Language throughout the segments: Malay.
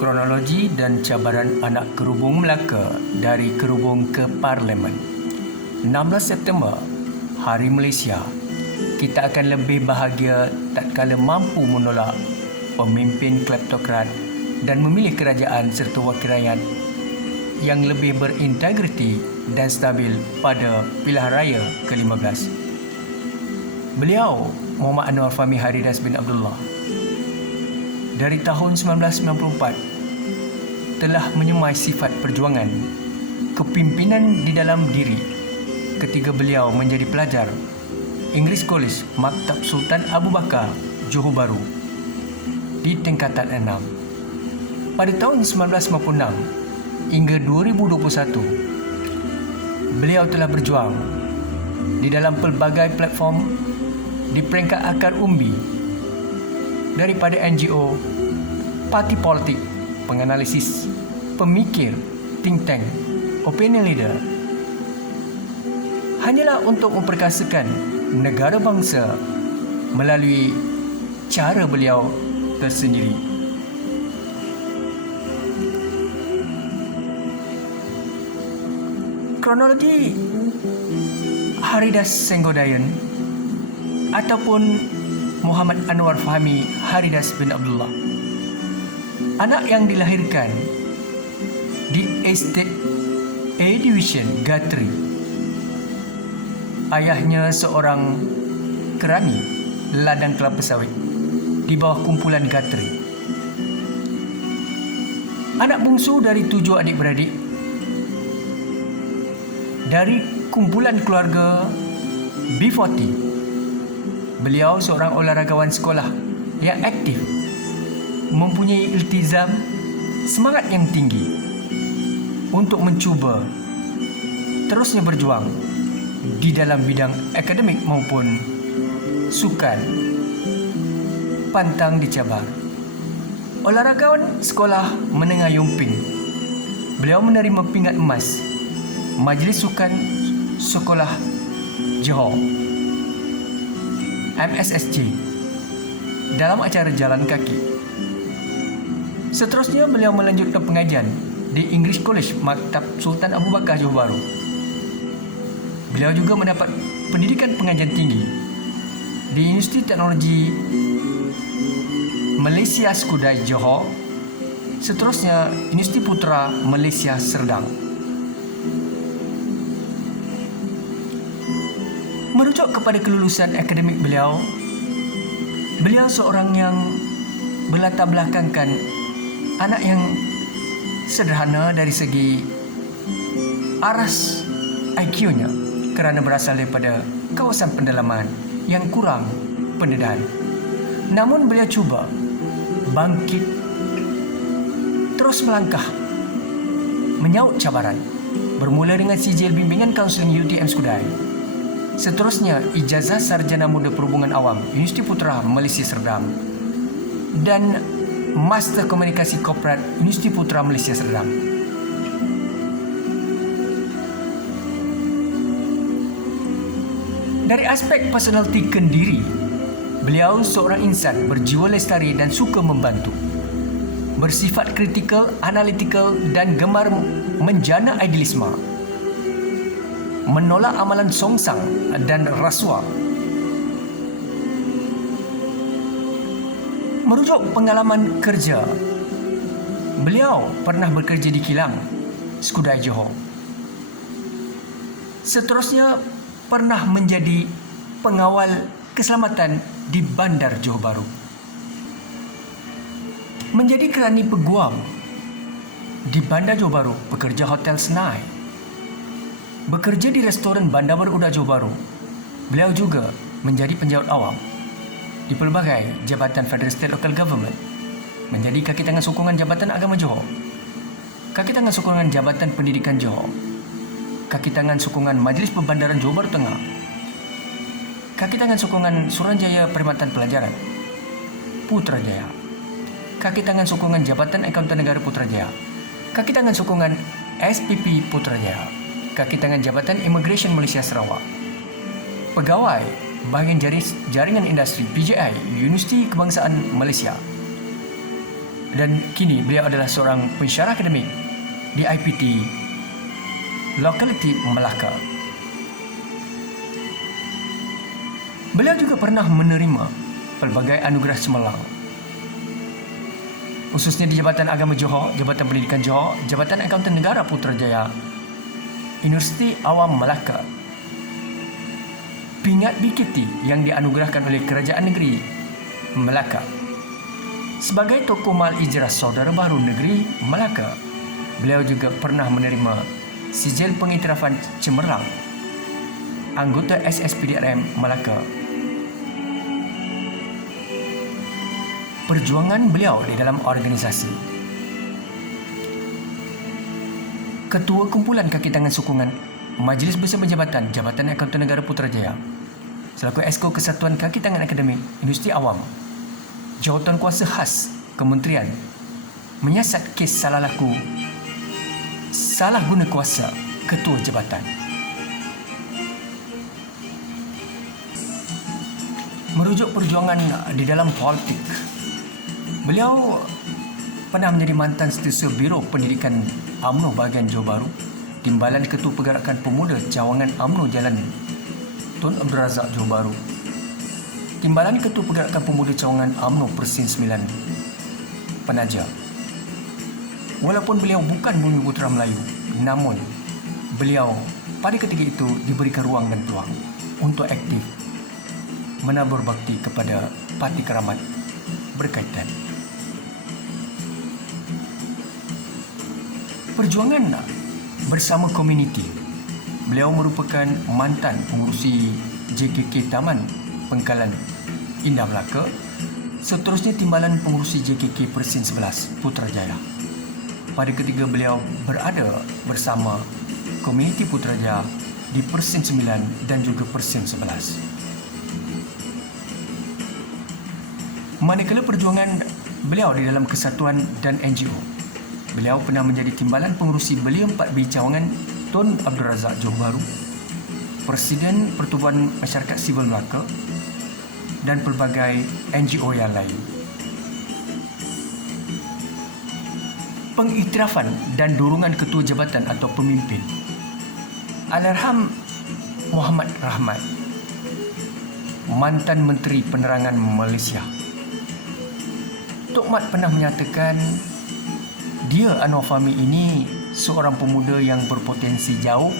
Kronologi dan cabaran anak kerubung Melaka dari kerubung ke Parlimen. 16 September, Hari Malaysia. Kita akan lebih bahagia tatkala mampu menolak pemimpin kleptokrat dan memilih kerajaan serta wakil rakyat yang lebih berintegriti dan stabil pada pilihan raya ke-15. Beliau, Muhammad Anwar Fahmi Haridas bin Abdullah, dari tahun 1994 telah menyemai sifat perjuangan kepimpinan di dalam diri ketika beliau menjadi pelajar English College Maktab Sultan Abu Bakar, Johor Bahru di tingkatan 6. Pada tahun 1956 hingga 2021, beliau telah berjuang di dalam pelbagai platform di peringkat akar umbi daripada NGO, parti politik, penganalisis, pemikir, think tank, opinion leader, hanyalah untuk memperkasakan negara bangsa melalui cara beliau tersendiri. Kronologi Haridas Senggodayan ataupun Muhammad Anwar Fahmi Haridas bin Abdullah, anak yang dilahirkan di Estate A Division, Gatri. Ayahnya seorang kerani ladang kelapa sawit di bawah kumpulan Gatri. Anak bungsu dari 7 adik-beradik dari kumpulan keluarga B40. Beliau seorang olahragawan sekolah yang aktif, mempunyai iltizam, semangat yang tinggi untuk mencuba terusnya berjuang di dalam bidang akademik maupun sukan pantang dicabar. Olahragawan sekolah menengah Yumping, beliau menerima pingat emas Majlis Sukan Sekolah Johor MSSJ dalam acara jalan kaki. Seterusnya beliau melanjutkan pengajian di English College Maktab Sultan Abu Bakar, Johor Bahru. Beliau juga mendapat pendidikan pengajian tinggi di Universiti Teknologi Malaysia Skudai, Johor. Seterusnya Universiti Putra Malaysia Serdang. Merujuk kepada kelulusan akademik beliau, beliau seorang yang berlatar belakangkan anak yang sederhana dari segi aras IQ-nya kerana berasal daripada kawasan pendalaman yang kurang pendedahan. Namun beliau cuba bangkit, terus melangkah, menyaut cabaran, bermula dengan sijil bimbingan kaunseling UTM Skudai. Seterusnya ijazah Sarjana Muda Perhubungan Awam Universiti Putra Malaysia Serdang dan Master Komunikasi Korporat Universiti Putra Malaysia Serdang. Dari aspek personaliti kendiri, beliau seorang insan berjiwa lestari dan suka membantu, bersifat kritikal, analitikal dan gemar menjana idealisme, menolak amalan songsang dan rasuah. Merujuk pengalaman kerja, beliau pernah bekerja di kilang Skudai, Johor. Seterusnya pernah menjadi pengawal keselamatan di Bandar Johor Bahru. Menjadi kerani peguam di Bandar Johor Bahru, pekerja Hotel Senai, bekerja di restoran Bandar Baruda Johor Bahru. Beliau juga menjadi penjawat awam di pelbagai Jabatan Federal State Local Government, menjadi kaki tangan sokongan Jabatan Agama Johor, kaki tangan sokongan Jabatan Pendidikan Johor, kaki tangan sokongan Majlis Pembandaran Johor Bahru Tengah, kaki tangan sokongan Suruhanjaya Perkhidmatan Pelajaran Putrajaya, kaki tangan sokongan Jabatan Akauntan Negara Putrajaya, kaki tangan sokongan SPP Putrajaya, kaki tangan Jabatan Immigration Malaysia Sarawak, pegawai bahagian jaringan industri PJI Universiti Kebangsaan Malaysia, dan kini beliau adalah seorang pensyarah akademik di IPT Lokaliti Melaka. Beliau juga pernah menerima pelbagai anugerah cemerlang, khususnya di Jabatan Agama Johor, Jabatan Pendidikan Johor, Jabatan Akauntan Negara Putrajaya, Universiti Awam Melaka, pingat BKT yang dianugerahkan oleh Kerajaan Negeri Melaka. Sebagai tokoh mal ijrah Saudara Baharu Negeri Melaka, beliau juga pernah menerima sijil pengiktirafan cemerlang anggota SSPDRM Melaka. Perjuangan beliau di dalam organisasi: Ketua Kumpulan Kaki Tangan Sokongan Majlis Besar Penjabatan Jabatan Akauntan Negara Putrajaya, selaku Esko Kesatuan Kaki Tangan Akademik Universiti Awam, Jawatan Kuasa Khas Kementerian menyiasat kes salah guna kuasa Ketua Jabatan. Merujuk perjuangan di dalam politik, beliau pernah menjadi mantan Setiausaha Biro Pendidikan UMNO bahagian Johor Bahru, Timbalan Ketua Pergerakan Pemuda Cawangan UMNO Jalan Tun Abdul Razak Johor Bahru, Timbalan Ketua Pergerakan Pemuda Cawangan UMNO Persin 9 Penaja. Walaupun beliau bukan bumi putera Melayu, namun beliau pada ketika itu diberikan ruang dan peluang untuk aktif menabur bakti kepada parti keramat berkaitan. Perjuangan bersama komuniti, beliau merupakan mantan pengurusi JKK Taman Pengkalan Indah Melaka, seterusnya timbalan pengurusi JKK Persin 11 Putrajaya. Pada ketika beliau berada bersama komuniti Putrajaya di Persin 9 dan juga Persin 11. Manakala perjuangan beliau di dalam kesatuan dan NGO, beliau pernah menjadi timbalan pengurusi Belia 4B Cawangan Tun Abdul Razak Johor Bahru, Presiden Pertubuhan Masyarakat Sivil Melaka dan pelbagai NGO yang lain. Pengiktirafan dan dorongan ketua jabatan atau pemimpin. Alarham Muhammad Rahmat, mantan Menteri Penerangan Malaysia, Tok Mat pernah menyatakan dia, Anwar Fahmi ini, seorang pemuda yang berpotensi jauh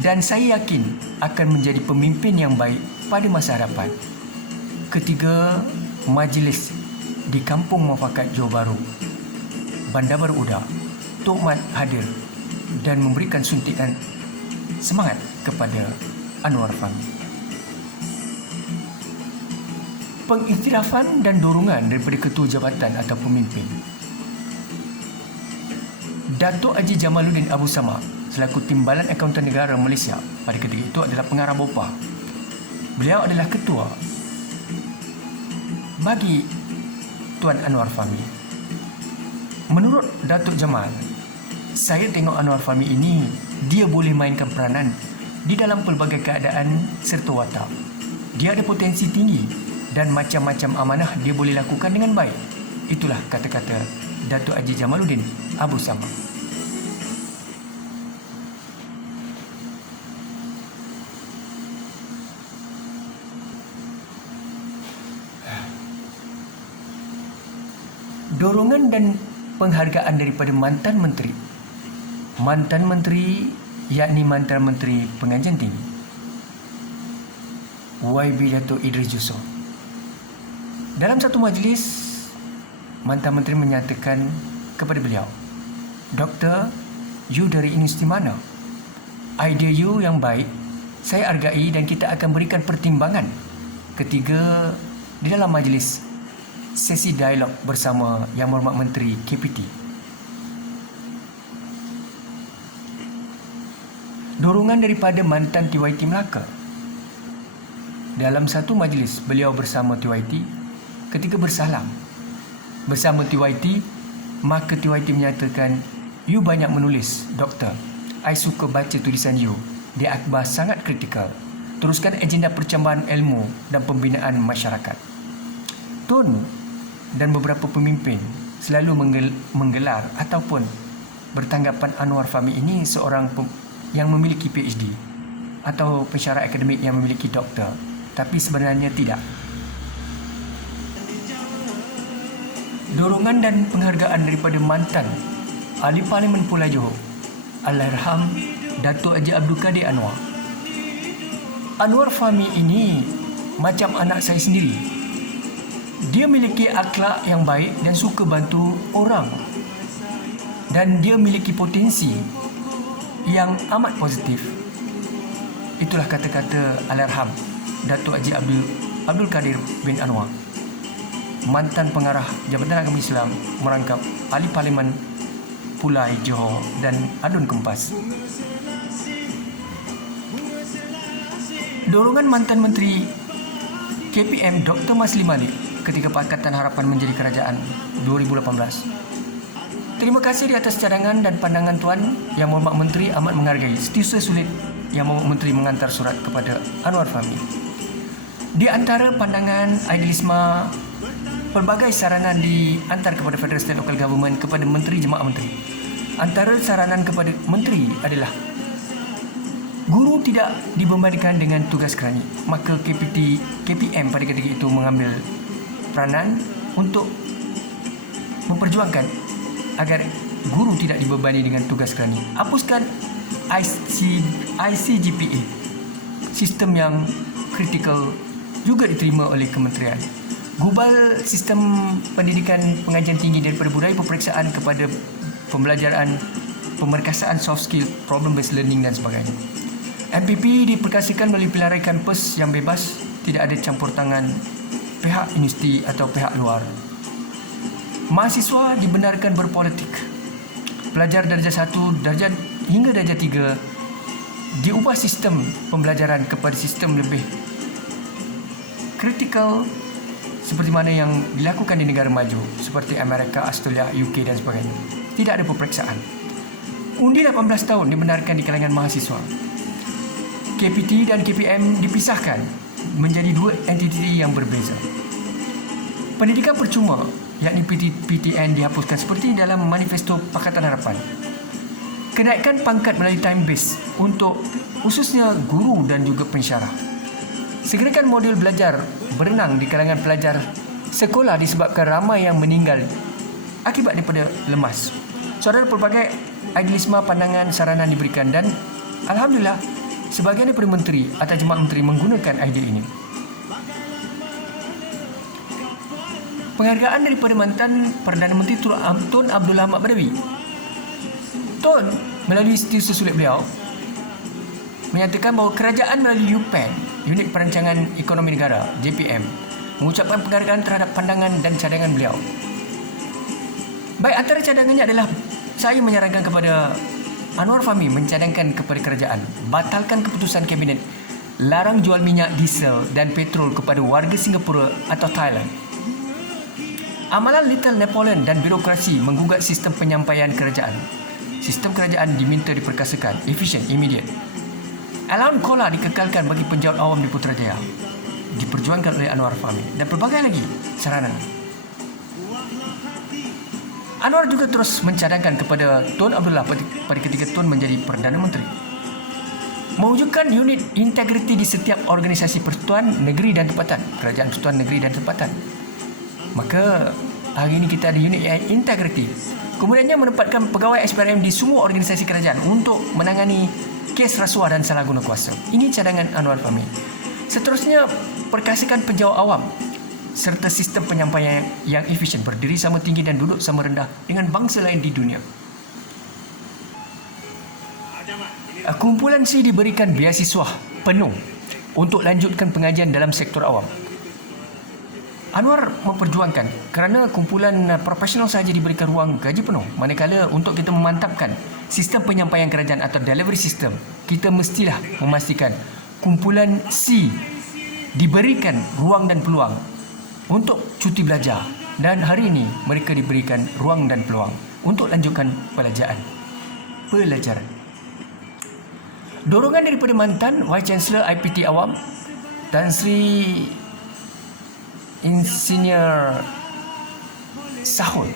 dan saya yakin akan menjadi pemimpin yang baik pada masa hadapan. Ketiga majlis di Kampung Muafakat Johor Bahru, Bandar Baru Uda, Tok Mat hadir dan memberikan suntikan semangat kepada Anwar Fahmi. Pengiktirafan dan dorongan daripada ketua jabatan atau pemimpin. Datuk Haji Jamaluddin Abu Sama selaku Timbalan Akauntan Negara Malaysia pada ketika itu adalah pengarah BOPA. Beliau adalah ketua bagi Tuan Anwar Fahmi. Menurut Datuk Jamal, saya tengok Anwar Fahmi ini, dia boleh mainkan peranan di dalam pelbagai keadaan serta watak. Dia ada potensi tinggi dan macam-macam amanah dia boleh lakukan dengan baik. Itulah kata-kata Datuk Haji Jamaluddin Abu Sama. Dorongan dan penghargaan daripada mantan menteri. Mantan menteri yakni mantan menteri pengajian tinggi YB Datuk Idris Yusof. Dalam satu majlis, mantan menteri menyatakan kepada beliau, "Doktor, you dari universiti mana? Idea you yang baik, saya hargai dan kita akan berikan pertimbangan." Ketiga, di dalam majlis sesi dialog bersama Yang Berhormat Menteri KPT. Dorongan daripada mantan TYT Melaka. Dalam satu majlis beliau bersama TYT, ketika bersalam bersama TYT, maka TYT menyatakan, "You banyak menulis, Doktor. I suka baca tulisan you. Dia akhbar sangat kritikal. Teruskan agenda percambahan ilmu dan pembinaan masyarakat." Tun dan beberapa pemimpin selalu menggelar ataupun bertanggapan Anwar Fahmi ini seorang yang memiliki PhD atau pensyarah akademik yang memiliki doktor, tapi sebenarnya tidak. Dorongan dan penghargaan daripada mantan Ahli Parlimen Pulau Johor, Allahyarham Datuk Haji Abdul Kadir Anwar. Anwar Fahmi ini macam anak saya sendiri. Dia memiliki akhlak yang baik dan suka bantu orang. Dan dia memiliki potensi yang amat positif. Itulah kata-kata Allahyarham Datuk Haji Abdul Kadir bin Anwar, mantan pengarah Jabatan Agama Islam merangkap Ahli Parlimen Pulai Johor dan Adun Kempas. Dorongan mantan Menteri KPM Dr. Masli Malik ketika Pakatan Harapan menjadi kerajaan 2018. Terima kasih di atas cadangan dan pandangan Tuan Yang Mohd Menteri amat menghargai. Setiausaha sulit Yang Mohd Menteri mengantar surat kepada Anwar Fahmi. Di antara pandangan idealisme, pelbagai saranan diantar kepada Federal State Local Government kepada Menteri Jemaah Menteri. Antara saranan kepada Menteri adalah guru tidak dibebankan dengan tugas kerani. Maka KPM pada ketika itu mengambil peranan untuk memperjuangkan agar guru tidak dibebani dengan tugas kerani. Hapuskan ICGPA, sistem yang kritikal juga diterima oleh kementerian. Gubal sistem pendidikan pengajian tinggi daripada budaya peperiksaan kepada pembelajaran pemerkasaan soft skill, problem based learning dan sebagainya. MPP diperkasihkan melalui pilihan kampus yang bebas, tidak ada campur tangan pihak universiti atau pihak luar. Mahasiswa dibenarkan berpolitik. Pelajar darjah 1, darjah hingga darjah 3 diubah sistem pembelajaran kepada sistem lebih kritikal seperti mana yang dilakukan di negara maju seperti Amerika, Australia, UK dan sebagainya. Tidak ada peperiksaan. Undi 18 tahun dibenarkan di kalangan mahasiswa. KPT dan KPM dipisahkan menjadi dua entiti yang berbeza. Pendidikan percuma yakni PTN dihapuskan seperti dalam manifesto Pakatan Harapan. Kenaikan pangkat melalui time base untuk khususnya guru dan juga pensyarah. Segerakan model belajar berenang di kalangan pelajar sekolah disebabkan ramai yang meninggal akibat daripada lemas. Saudara, pelbagai idealisme pandangan saranan diberikan dan alhamdulillah sebahagian daripada menteri atau jemaah menteri menggunakan idea ini. Penghargaan daripada mantan Perdana Menteri Tun Abdul Ahmad Badawi. Tun melalui setiausaha sulit beliau menyatakan bahawa kerajaan melalui UPEN, Unit Perancangan Ekonomi Negara, JPM, mengucapkan penghargaan terhadap pandangan dan cadangan beliau. Baik, antara cadangannya adalah saya menyarankan kepada Anwar Fahmi mencadangkan kepada kerajaan batalkan keputusan kabinet larang jual minyak diesel dan petrol kepada warga Singapura atau Thailand. Amalan Little Napoleon dan birokrasi menggugat sistem penyampaian kerajaan. Sistem kerajaan diminta diperkasakan, efisien, immediate. Allowance kola dikekalkan bagi penjawat awam di Putrajaya. Diperjuangkan oleh Anwar Fahmi dan pelbagai lagi saranan. Anwar juga terus mencadangkan kepada Tun Abdullah pada ketika Tun menjadi Perdana Menteri mewujudkan unit integriti di setiap organisasi persekutuan negeri dan tempatan, kerajaan persekutuan negeri dan tempatan. Maka hari ini kita ada unit integriti. Kemudiannya menempatkan pegawai SPRM di semua organisasi kerajaan untuk menangani kes rasuah dan salah guna kuasa. Ini cadangan Anwar Fahmi. Seterusnya, perkasakan penjawat awam serta sistem penyampaian yang efisien, berdiri sama tinggi dan duduk sama rendah dengan bangsa lain di dunia. Kumpulan C diberikan beasiswa penuh untuk lanjutkan pengajian dalam sektor awam. Anwar memperjuangkan kerana kumpulan profesional sahaja diberikan ruang gaji penuh, manakala untuk kita memantapkan sistem penyampaian kerajaan atau delivery system, kita mestilah memastikan kumpulan C diberikan ruang dan peluang untuk cuti belajar, dan hari ini mereka diberikan ruang dan peluang untuk lanjutkan pelajaran. Dorongan daripada mantan Vice Chancellor IPT Awam Tan Sri Insinyur Sahul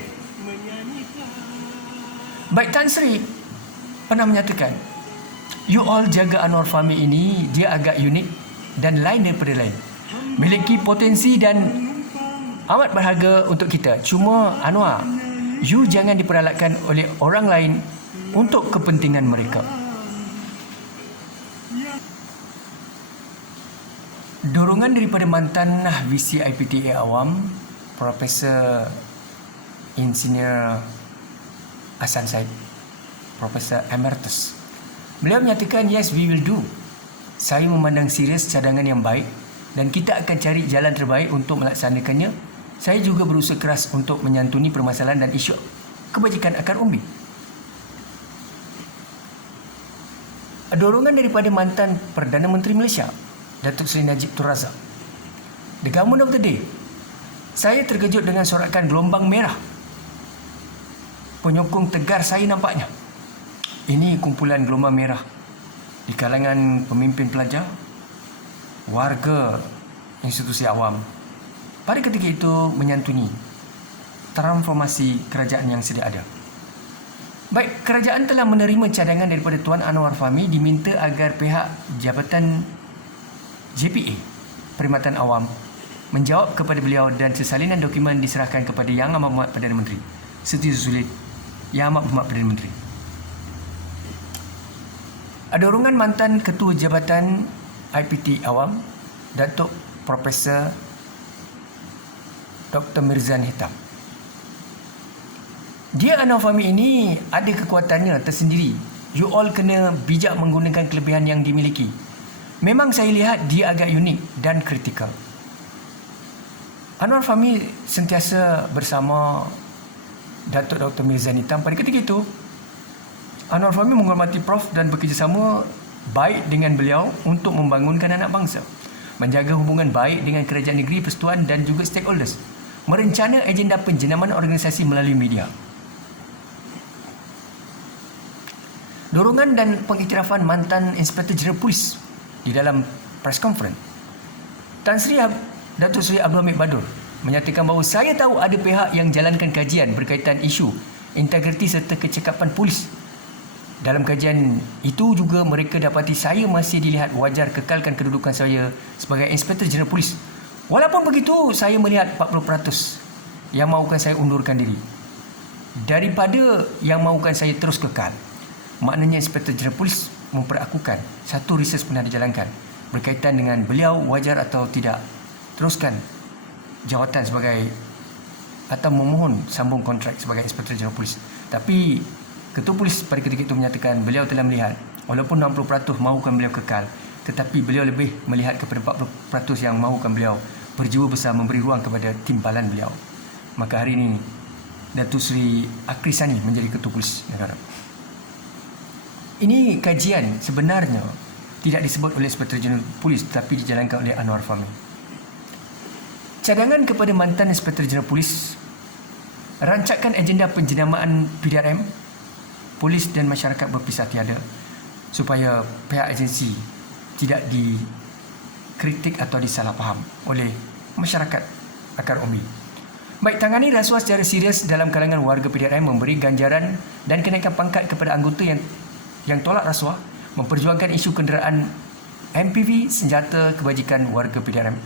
Baik, Tan Sri pernah menyatakan, you all jaga Anwar Fahmi ini, dia agak unik dan lain daripada lain. Memiliki potensi dan amat berharga untuk kita. Cuma Anwar, you jangan diperalatkan oleh orang lain untuk kepentingan mereka. Dorongan daripada mantan VC IPTA Awam, Profesor Insinyur Hasan Said, Profesor Emeritus. Beliau menyatakan, yes, we will do. Saya memandang serius cadangan yang baik dan kita akan cari jalan terbaik untuk melaksanakannya. Saya juga berusaha keras untuk menyantuni permasalahan dan isu kebajikan akar umbi. Dorongan daripada mantan Perdana Menteri Malaysia, Datuk Seri Najib Tun Razak. The Government of the Day. Saya terkejut dengan sorakan gelombang merah. Penyokong tegar saya nampaknya. Ini kumpulan gelombang merah di kalangan pemimpin pelajar, warga institusi awam. Pada ketika itu menyantuni transformasi kerajaan yang sedia ada. Baik, kerajaan telah menerima cadangan daripada Tuan Anwar Fahmi, diminta agar pihak Jabatan JPA Perkhidmatan Awam menjawab kepada beliau dan sesalinan dokumen diserahkan kepada Yang Amat Berhormat Perdana Menteri Siti Zulit, Yang Amat Berhormat Perdana Menteri. Dorongan mantan Ketua Jabatan IPT Awam, Datuk Profesor Dr. Mirzan Hitam. Dia Anwar Fahmi ini ada kekuatannya tersendiri. You all kena bijak menggunakan kelebihan yang dimiliki. Memang saya lihat dia agak unik dan kritikal. Anwar Fahmi sentiasa bersama Datuk Dr. Mirzan Hitam. Pada ketika itu, Anwar Fahmi menghormati Prof dan bekerjasama baik dengan beliau untuk membangunkan anak bangsa, menjaga hubungan baik dengan kerajaan negeri, persekutuan dan juga stakeholders, merencana agenda penjenamaan organisasi melalui media. Dorongan dan pengiktirafan mantan Inspektor Jeneral Polis di dalam press conference. Tan Sri Datuk Seri Abdul Hamid Badur menyatakan bahawa saya tahu ada pihak yang jalankan kajian berkaitan isu integriti serta kecekapan polis. Dalam kajian itu juga mereka dapati saya masih dilihat wajar kekalkan kedudukan saya sebagai Inspektor Jeneral Polis. Walaupun begitu, saya melihat 40% yang mahukan saya undurkan diri daripada yang mahukan saya terus kekal. Maknanya Inspektor Jeneral Polis memperakukan satu research pernah dijalankan berkaitan dengan beliau wajar atau tidak teruskan jawatan sebagai atau memohon sambung kontrak sebagai Inspektor Jeneral Polis. Tapi Ketua Polis pada ketika itu menyatakan beliau telah melihat walaupun 60% mahukan beliau kekal, tetapi beliau lebih melihat kepada 40% yang mahukan beliau berjiwa besar memberi ruang kepada timbalan beliau. Maka hari ini Datuk Seri Akrisani menjadi Ketua Polis Negara. Ini kajian sebenarnya tidak disebut oleh Inspektor Jeneral Polis tetapi dijalankan oleh Anwar Fahmi. Cadangan kepada mantan Inspektor Jeneral Polis, rancangkan agenda penjenamaan PDRM, polis dan masyarakat berpisah tiada supaya pihak agensi tidak dikritik atau disalahfaham oleh masyarakat akar umbi. Baik, tangani rasuah secara serius dalam kalangan warga PDRM, memberi ganjaran dan kenaikan pangkat kepada anggota yang tolak rasuah, memperjuangkan isu kenderaan MPV senjata kebajikan warga PDRM.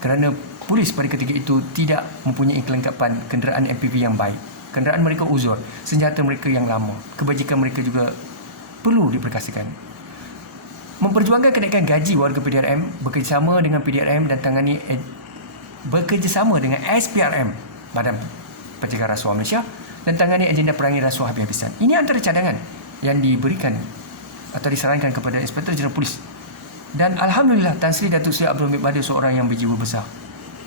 Kerana polis pada ketika itu tidak mempunyai kelengkapan kenderaan MPV yang baik. Kenderaan mereka uzur, senjata mereka yang lama, kebajikan mereka juga perlu diperkasihkan. Memperjuangkan kenaikan gaji warga PDRM, bekerjasama dengan PDRM dan bekerjasama dengan SPRM, Badan Pencegahan Rasuah Malaysia, dan tangani agenda perangi rasuah habis-habisan. Ini antara cadangan yang diberikan atau disarankan kepada Inspektor Jeneral Polis. Dan Alhamdulillah, Tan Sri Datuk Seri Abdul Hamid Badur seorang yang berjiwa besar,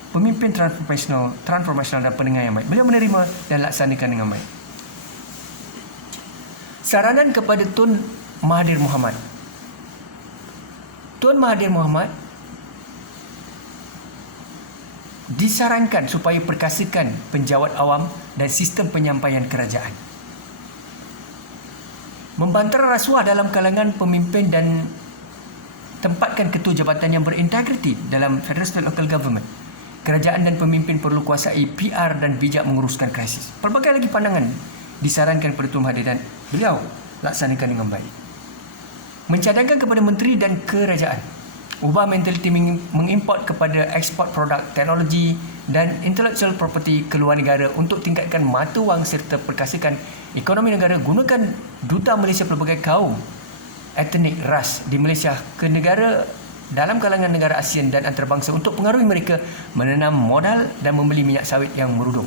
pemimpin transformasional dan pendengar yang baik. Beliau menerima dan laksanakan dengan baik. Saranan kepada Tun Mahathir Mohamad. Tun Mahathir Mohamad disarankan supaya perkasakan penjawat awam dan sistem penyampaian kerajaan. Membantah rasuah dalam kalangan pemimpin dan tempatkan ketua jabatan yang berintegriti dalam Federal State Local Government. Kerajaan dan pemimpin perlu kuasai PR dan bijak menguruskan krisis. Pelbagai lagi pandangan disarankan kepada Tuan Mahathir dan beliau laksanakan dengan baik. Mencadangkan kepada menteri dan kerajaan, ubah mentaliti mengimport kepada ekspor produk, teknologi dan intellectual property keluar negara untuk tingkatkan mata wang serta perkasakan ekonomi negara. Gunakan duta Malaysia pelbagai kaum etnik ras di Malaysia ke negara dalam kalangan negara ASEAN dan antarabangsa untuk pengaruhi mereka menanam modal dan membeli minyak sawit yang merudum.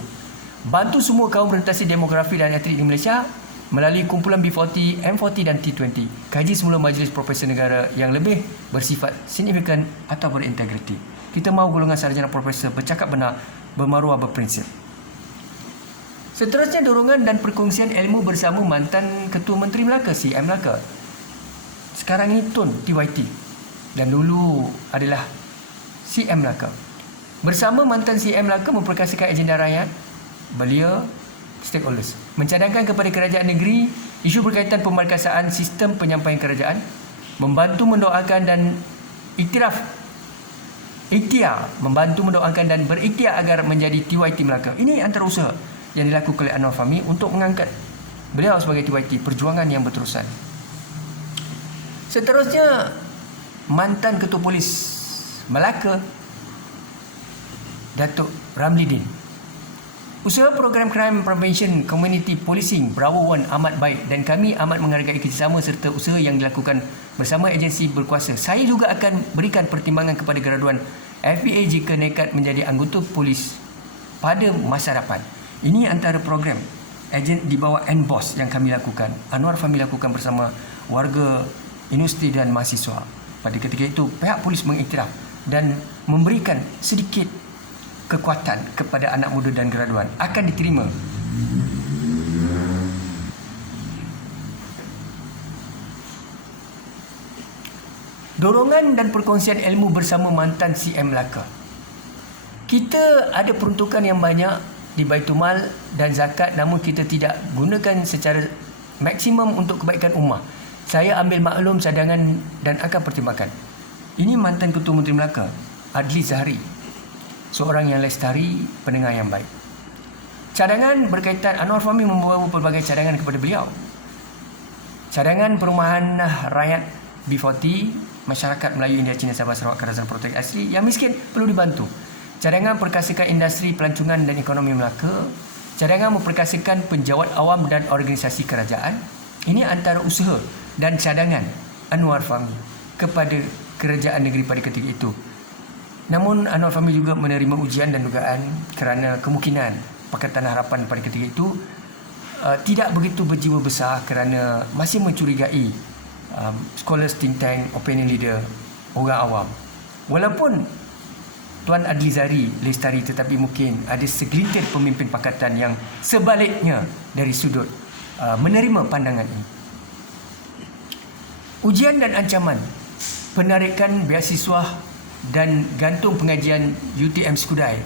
Bantu semua kaum orientasi demografi dan etnik di Malaysia melalui kumpulan B40, M40 dan T20. Kaji semula majlis profesor negara yang lebih bersifat signifikan atau berintegriti. Kita mahu golongan sarjana profesor bercakap benar, bermaruah, berprinsip. Seterusnya, dorongan dan perkongsian ilmu bersama mantan Ketua Menteri Melaka, CM Melaka. Sekarang ini Tun TYT dan dulu adalah CM Melaka. Bersama mantan CM Melaka memperkasakan agenda rakyat, belia, stakeholders. Mencadangkan kepada kerajaan negeri isu berkaitan pemerkasaan sistem penyampaian kerajaan, membantu mendoakan dan membantu mendoakan dan berikhtiar agar menjadi TYT Melaka. Ini antara usaha yang dilakukan oleh Anwar Fahmi untuk mengangkat beliau sebagai TYT, perjuangan yang berterusan. Seterusnya, mantan Ketua Polis Melaka, Datuk Ramli Din. Usaha program Crime Prevention Community Policing Bravo One amat baik dan kami amat menghargai kerjasama serta usaha yang dilakukan bersama agensi berkuasa. Saya juga akan berikan pertimbangan kepada graduan FPA jika nekat menjadi anggota polis pada masa hadapan. Ini antara program ejen di bawah NBOS yang kami lakukan. Anwar Fahmi lakukan bersama warga, industri dan mahasiswa. Pada ketika itu, pihak polis mengiktiraf dan memberikan sedikit kekuatan kepada anak muda dan graduan akan diterima. Dorongan dan perkongsian ilmu bersama mantan CM Melaka. Kita ada peruntukan yang banyak di Baitumal dan zakat, namun kita tidak gunakan secara maksimum untuk kebaikan ummah. Saya ambil maklum cadangan dan akan pertimbangkan. Ini mantan Ketua Menteri Melaka, Adli Zahari, seorang yang lestari, pendengar yang baik. Cadangan berkaitan, Anwar Fahmi membawa pelbagai cadangan kepada beliau. Cadangan perumahan rakyat B40, masyarakat Melayu India Cina Sabah Sarawak Karazan Protek Asli yang miskin perlu dibantu. Cadangan perkasakan industri pelancongan dan ekonomi Melaka. Cadangan memperkasakan penjawat awam dan organisasi kerajaan. Ini antara usaha dan cadangan Anwar Fahmi kepada kerajaan negeri pada ketika itu. Namun Anwar Fahmi juga menerima ujian dan dugaan kerana kemungkinan Pakatan Harapan pada ketika itu tidak begitu berjiwa besar kerana masih mencurigai scholars, think tank, opinion leader, orang awam. Walaupun Tuan Adli Zahari lestari, tetapi mungkin ada segelintir pemimpin pakatan yang sebaliknya dari sudut menerima pandangan ini. Ujian dan ancaman, penarikan beasiswa dan gantung pengajian UTM Skudai,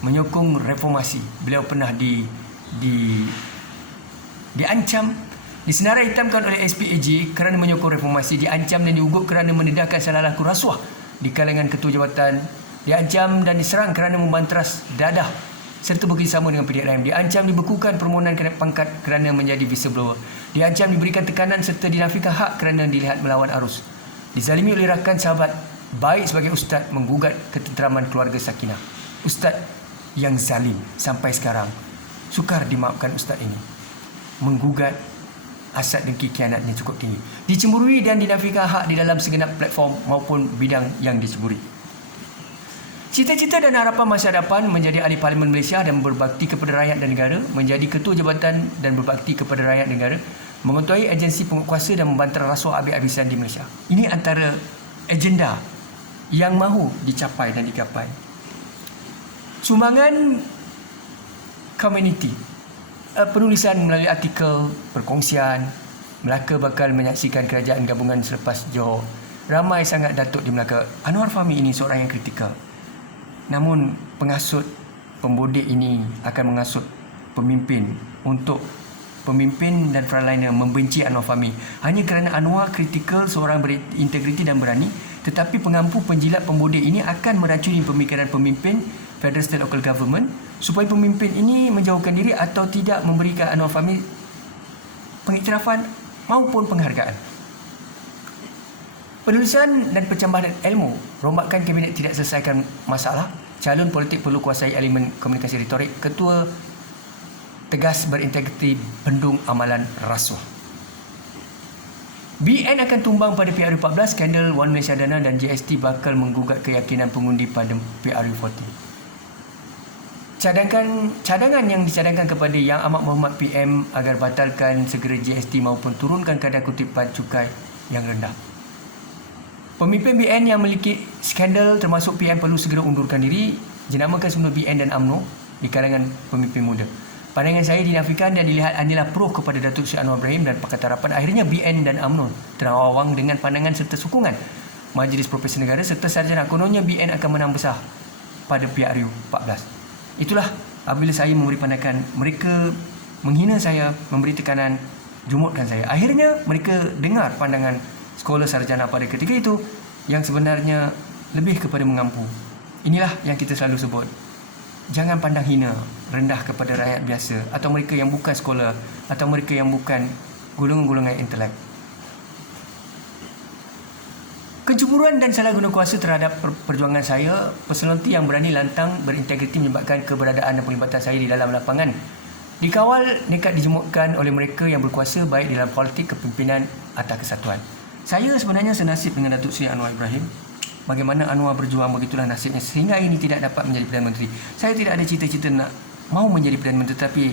menyokong reformasi. Beliau pernah diancam, disenarai hitamkan oleh SPAJ kerana menyokong reformasi, diancam dan diugut kerana mendedahkan salah laku rasuah di kalangan ketua jabatan, diancam dan diserang kerana membanteras dadah serta bekerjasama dengan PDRM, diancam dibekukan permohonan kenaikan pangkat kerana menjadi whistleblower, diancam diberikan tekanan serta dinafikan hak kerana dilihat melawan arus, dizalimi oleh rakan sahabat baik sebagai ustaz, menggugat ketenteraman keluarga Sakinah. Ustaz yang zalim sampai sekarang sukar dimaafkan ustaz ini. Menggugat, hasad dengki khianatnya cukup tinggi. Dicemburui dan dinafikan hak di dalam segenap platform maupun bidang yang dicemburi. Cita-cita dan harapan masa depan menjadi ahli Parlimen Malaysia dan berbakti kepada rakyat dan negara, menjadi ketua jabatan dan berbakti kepada rakyat dan negara, mengetuai agensi penguatkuasa dan membantah rasuah habis-habisan di Malaysia. Ini antara agenda yang mahu dicapai dan digapai. Sumbangan community, penulisan melalui artikel, perkongsian. Melaka bakal menyaksikan kerajaan gabungan selepas Johor. Ramai sangat datuk di Melaka. Anwar Fahmi ini seorang yang kritikal. Namun pengasut pembodik ini akan mengasut pemimpin untuk pemimpin dan frontliner membenci Anwar Fahmi hanya kerana Anwar kritikal, seorang berintegriti dan berani. Tetapi pengampu penjilat pembodik ini akan meracuni pemikiran pemimpin Federal State Local Government supaya pemimpin ini menjauhkan diri atau tidak memberikan Anwar Fahmi pengiktirafan maupun penghargaan. Penulisan dan pencambahan ilmu, rombakan kabinet tidak selesaikan masalah, calon politik perlu kuasai elemen komunikasi retorik, ketua tegas berintegriti bendung amalan rasuah. BN akan tumbang pada PRU14, skandal Wan Malaysia Dana dan GST bakal menggugat keyakinan pengundi pada PRU14. Cadangan yang dicadangkan kepada Yang Amat Berhormat PM agar batalkan segera GST maupun turunkan kadar kutipan cukai yang rendah. Pemimpin BN yang memiliki skandal termasuk PM perlu segera undurkan diri, jenamakan semula BN dan UMNO di kalangan pemimpin muda. Pandangan saya dinafikan dan dilihat adalah pro kepada Datuk Seri Anwar Ibrahim dan Pakatan Rapat. Akhirnya BN dan UMNO terawang dengan pandangan serta sokongan Majlis Profesor Negara serta sarjana. Kononnya BN akan menang besar pada PRU 14. Itulah apabila saya memberi pandangan, mereka menghina saya, memberi tekanan, jumutkan saya. Akhirnya mereka dengar pandangan sekolah sarjana pada ketika itu yang sebenarnya lebih kepada mengampu. Inilah yang kita selalu sebut. Jangan pandang hina, rendah kepada rakyat biasa atau mereka yang bukan sekolah atau mereka yang bukan golongan-golongan intelek. Kecemburuan dan salah guna kuasa terhadap perjuangan saya, personaliti yang berani lantang berintegriti menyebabkan keberadaan dan pelibatan saya di dalam lapangan dikawal nekat dijemukkan oleh mereka yang berkuasa baik di dalam politik, kepimpinan atau kesatuan. Saya sebenarnya senasib dengan Datuk Seri Anwar Ibrahim. Bagaimana Anwar berjuang, begitulah nasibnya sehingga ini tidak dapat menjadi Perdana Menteri. Saya tidak ada cita-cita nak mau menjadi Perdana Menteri, tapi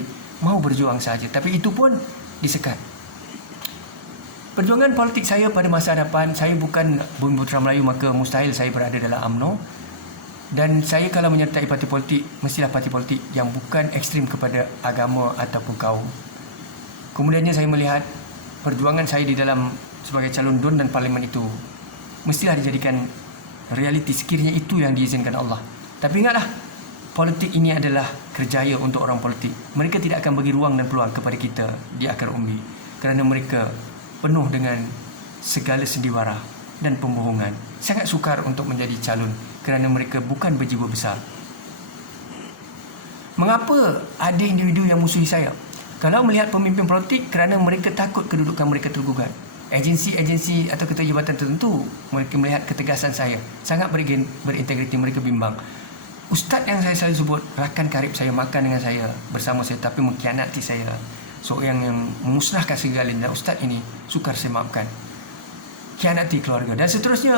mau berjuang saja. Tapi itu pun disekat. Perjuangan politik saya pada masa hadapan, saya bukan Bumi Putera Melayu, maka mustahil saya berada dalam UMNO. Dan saya kalau menyertai parti politik, mestilah parti politik yang bukan ekstrim kepada agama ataupun kaum. Kemudiannya saya melihat perjuangan saya di dalam sebagai calon DUN dan Parlimen itu mestilah dijadikan realiti sekiranya itu yang diizinkan Allah. Tapi ingatlah, politik ini adalah kerjaya untuk orang politik. Mereka tidak akan bagi ruang dan peluang kepada kita di akar umbi kerana mereka penuh dengan segala sendiwara dan pembohongan. Sangat sukar untuk menjadi calon kerana mereka bukan berjiwa besar. Mengapa ada individu yang musuhi saya? Kalau melihat pemimpin politik kerana mereka takut kedudukan mereka tergugat. Agensi-agensi atau ketua jabatan tertentu, mereka melihat ketegasan saya sangat berintegriti, mereka bimbang. Ustaz yang saya selalu sebut, rakan karib saya, makan dengan saya, bersama saya, tapi mengkhianati saya, seorang yang memusnahkan segalanya. Ustaz ini sukar saya maafkan, khianati keluarga dan seterusnya.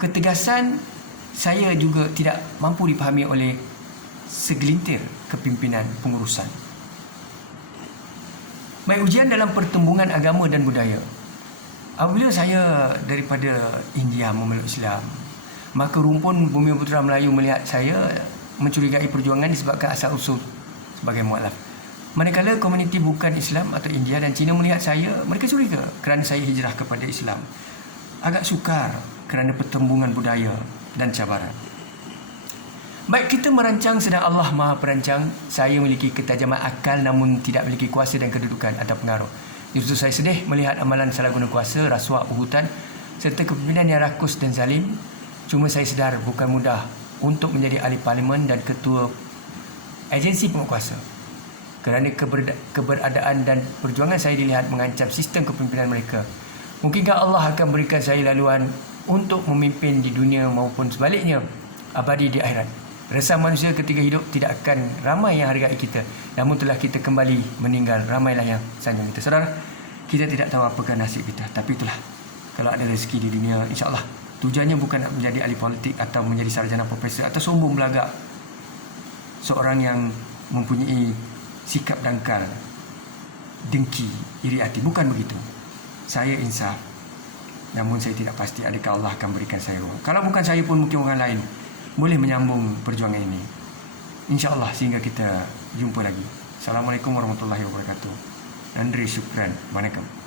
Ketegasan saya juga tidak mampu dipahami oleh segelintir kepimpinan pengurusan. Baik, ujian dalam pertembungan agama dan budaya. Apabila saya daripada India memeluk Islam, maka rumpun Bumi Putera Melayu melihat saya mencurigai perjuangan disebabkan asal-usul sebagai mualaf. Manakala komuniti bukan Islam atau India dan Cina melihat saya, mereka curiga kerana saya hijrah kepada Islam. Agak sukar kerana pertembungan budaya dan cabaran. Baik, kita merancang sedang Allah Maha Perancang. Saya memiliki ketajaman akal namun tidak memiliki kuasa dan kedudukan atau pengaruh. Justru saya sedih melihat amalan salah guna kuasa, rasuah, uhutan serta kepimpinan yang rakus dan zalim. Cuma saya sedar bukan mudah untuk menjadi ahli parlimen dan ketua agensi penguasa kerana keberadaan dan perjuangan saya dilihat mengancam sistem kepimpinan mereka. Mungkinkah Allah akan berikan saya laluan untuk memimpin di dunia maupun sebaliknya abadi di akhirat? Resah manusia ketika hidup tidak akan ramai yang hargai kita, namun telah kita kembali meninggal, ramailah yang sanjung kita. Saudara, kita tidak tahu apakah nasib kita, tapi itulah, kalau ada rezeki di dunia, insyaAllah. Tujuannya bukan nak menjadi ahli politik atau menjadi sarjana profesor atau sombong belagak seorang yang mempunyai sikap dangkal, dengki, iri hati. Bukan begitu. Saya insaf, namun saya tidak pasti adakah Allah akan berikan saya ruang. Kalau bukan saya pun mungkin orang lain boleh menyambung perjuangan ini. InsyaAllah sehingga kita jumpa lagi. Assalamualaikum warahmatullahi wabarakatuh. Nandri syukran. Waalaikumsalam.